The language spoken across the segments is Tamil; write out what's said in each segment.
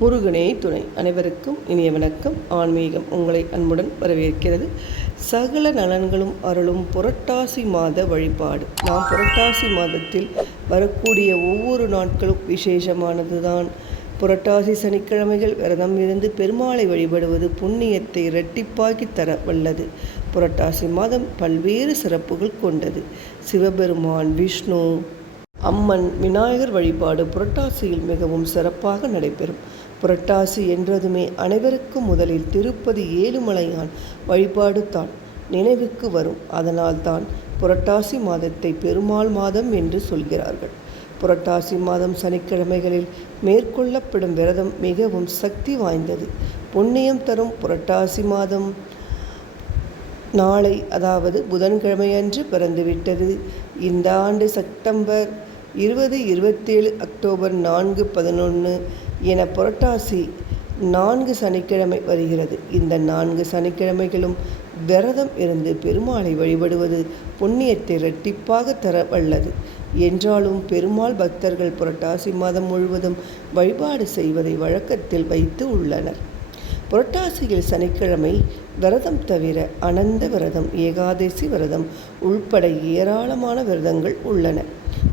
முருகனே துணை. அனைவருக்கும் இனிய வணக்கம். ஆன்மீகம் உங்களை அன்புடன் வரவேற்கிறது. சகல நலன்களும் அருளும் புரட்டாசி மாத வழிபாடு. நாம் புரட்டாசி மாதத்தில் வரக்கூடிய ஒவ்வொரு நாட்களும் விசேஷமானது தான் புரட்டாசி சனிக்கிழமைகள் விரதம் இருந்து பெருமாளை வழிபடுவது புண்ணியத்தை இரட்டிப்பாக்கி தர வல்லது. புரட்டாசி மாதம் பல்வேறு சிறப்புகள் கொண்டது. சிவபெருமான் விஷ்ணு அம்மன் விநாயகர் வழிபாடு புரட்டாசியில் மிகவும் சிறப்பாக நடைபெறும். புரட்டாசி என்றதுமே அனைவருக்கும் முதலில் திருப்பதி ஏழுமலையான் வழிபாடு தான் நினைவுக்கு வரும். அதனால்தான் புரட்டாசி மாதத்தை பெருமாள் மாதம் என்று சொல்கிறார்கள். புரட்டாசி மாதம் சனிக்கிழமைகளில் மேற்கொள்ளப்படும் விரதம் மிகவும் சக்தி வாய்ந்தது. புண்ணியம் தரும் புரட்டாசி மாதம் நாளை அதாவது புதன்கிழமையன்று பிறந்துவிட்டது. இந்த ஆண்டு செப்டம்பர் இருபது இருபத்தேழு அக்டோபர் நான்கு பதினொன்று என புரட்டாசி நான்கு சனிக்கிழமை வருகிறது. இந்த நான்கு சனிக்கிழமைகளும் விரதம் இருந்து பெருமாளை வழிபடுவது புண்ணியத்தை இரட்டிப்பாக தர வல்லது. என்றாலும் பெருமாள் பக்தர்கள் புரட்டாசி மாதம் முழுவதும் வழிபாடு செய்வதை வழக்கத்தில் வைத்து உள்ளனர். புரட்டாசியில் சனிக்கிழமை விரதம் தவிர அனந்த விரதம் ஏகாதசி விரதம் உள்பட ஏராளமான விரதங்கள் உள்ளன.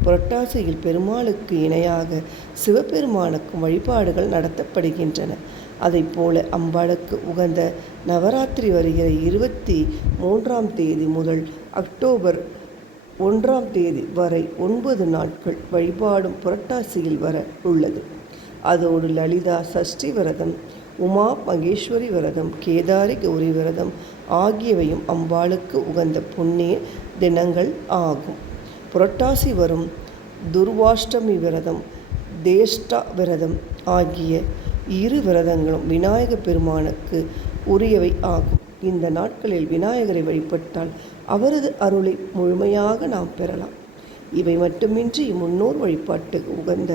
புரட்டாசியில் பெருமாளுக்கு இணையாக சிவபெருமானுக்கும் வழிபாடுகள் நடத்தப்படுகின்றன. அதை போல அம்பாளுக்கு உகந்த நவராத்திரி வருகிற இருபத்தி மூன்றாம் தேதி முதல் அக்டோபர் ஒன்றாம் தேதி வரை ஒன்பது நாட்கள் வழிபாடும் புரட்டாசியில் வர உள்ளது. அதோடு லலிதா சஷ்டி விரதம் உமா மகேஸ்வரி விரதம் கேதாரி கௌரி விரதம் ஆகியவையும் அம்பாளுக்கு உகந்த புண்ணிய தினங்கள் ஆகும். புரட்டாசி வரும் துர்வாஷ்டமி விரதம் தேஷ்டா விரதம் ஆகிய இரு விரதங்களும் விநாயக பெருமானுக்கு உரியவை ஆகும். இந்த நாட்களில் விநாயகரை வழிபட்டால் அவரது அருளை முழுமையாக நாம் பெறலாம். இவை மட்டுமின்றி முன்னோர் வழிபாட்டுக்கு உகந்த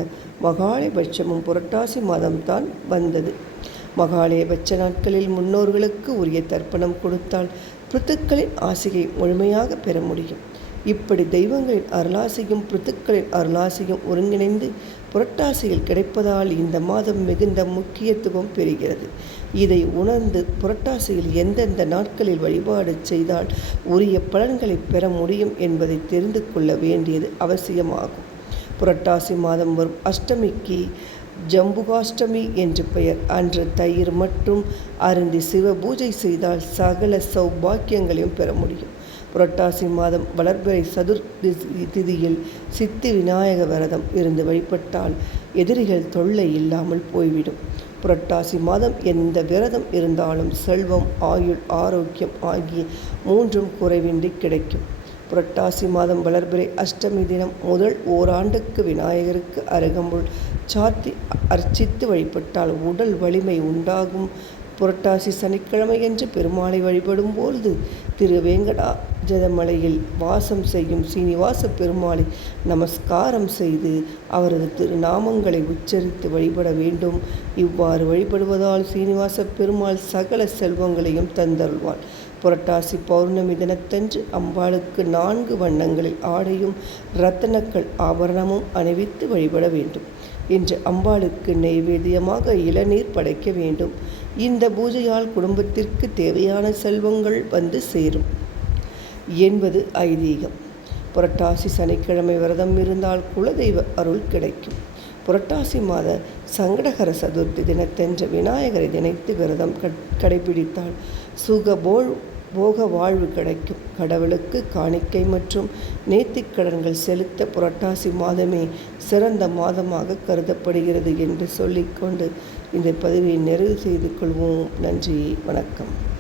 மகாலயபட்சமும் புரட்டாசி மாதம்தான் வந்தது. மகாலயபட்ச நாட்களில் முன்னோர்களுக்கு உரிய தர்ப்பணம் கொடுத்தால் பிருத்துக்களின் ஆசையை முழுமையாக பெற முடியும். இப்படி தெய்வங்களின் அருளாசியும் பிரித்துக்களின் அருளாசியும் ஒருங்கிணைந்து புரட்டாசியில் கிடைப்பதால் இந்த மாதம் மிகுந்த முக்கியத்துவம் பெறுகிறது. இதை உணர்ந்து புரட்டாசியில் எந்தெந்த நாட்களில் வழிபாடு செய்தால் உரிய பலன்களை பெற முடியும் என்பதை தெரிந்து கொள்ள வேண்டியது அவசியமாகும். புரட்டாசி மாதம் வரும் அஷ்டமிக்கு ஜம்புகாஷ்டமி என்று பெயர். அன்று தயிர் மற்றும் அருந்தி சிவ பூஜை செய்தால் சகல சௌபாக்கியங்களையும் பெற முடியும். புரட்டாசி மாதம் வளர்பிறை சதுர் திதியில் சித்தி விநாயக விரதம் இருந்து வழிபட்டால் எதிரிகள் தொல்லை இல்லாமல் போய்விடும். புரட்டாசி மாதம் எந்த விரதம் இருந்தாலும் செல்வம் ஆயுள் ஆரோக்கியம் ஆகிய மூன்றும் குறைவின்றி கிடைக்கும். புரட்டாசி மாதம் வளர்பிறை அஷ்டமி தினம் முதல் ஓராண்டுக்கு விநாயகருக்கு அருகம்புல் சாத்தி அர்ச்சித்து வழிபட்டால் உடல் வலிமை உண்டாகும். புரட்டாசி சனிக்கிழமையன்று பெருமாளை வழிபடும் பொழுது திரு வேங்கடாஜலமலையில் வாசம் செய்யும் சீனிவாச பெருமாளை நமஸ்காரம் செய்து அவரது திருநாமங்களை உச்சரித்து வழிபட வேண்டும். இவ்வாறு வழிபடுவதால் சீனிவாச பெருமாள் சகல செல்வங்களையும் தந்தருள்வான். புரட்டாசி பௌர்ணமி தினத்தன்று அம்பாளுக்கு நான்கு வண்ணங்களில் ஆடையும் இரத்தனக்கள் ஆபரணமும் அணிவித்து வழிபட வேண்டும். இன்று அம்பாளுக்கு நெய்வேத்தியமாக இளநீர் படைக்க வேண்டும். இந்த பூஜையால் குடும்பத்திற்கு தேவையான செல்வங்கள் வந்து சேரும். என்பது ஐதீகம். புரட்டாசி சனிக்கிழமை விரதம் இருந்தால் குலதெய்வ அருள் கிடைக்கும். புரட்டாசி மாத சங்கடகர சதுர்த்தி தினத்தென்று விநாயகரை தினைத்து விரதம் கடைபிடித்தால் சுகபோல் போக வாழ்வு கிடைக்கும். கடவுளுக்கு காணிக்கை மற்றும் நேர்த்திக்கடன்கள் செலுத்த புரட்டாசி மாதமே சிறந்த மாதமாக கருதப்படுகிறது என்று சொல்லிக்கொண்டு இந்த பதிவை நிறைவு செய்து கொள்வோம். நன்றி வணக்கம்.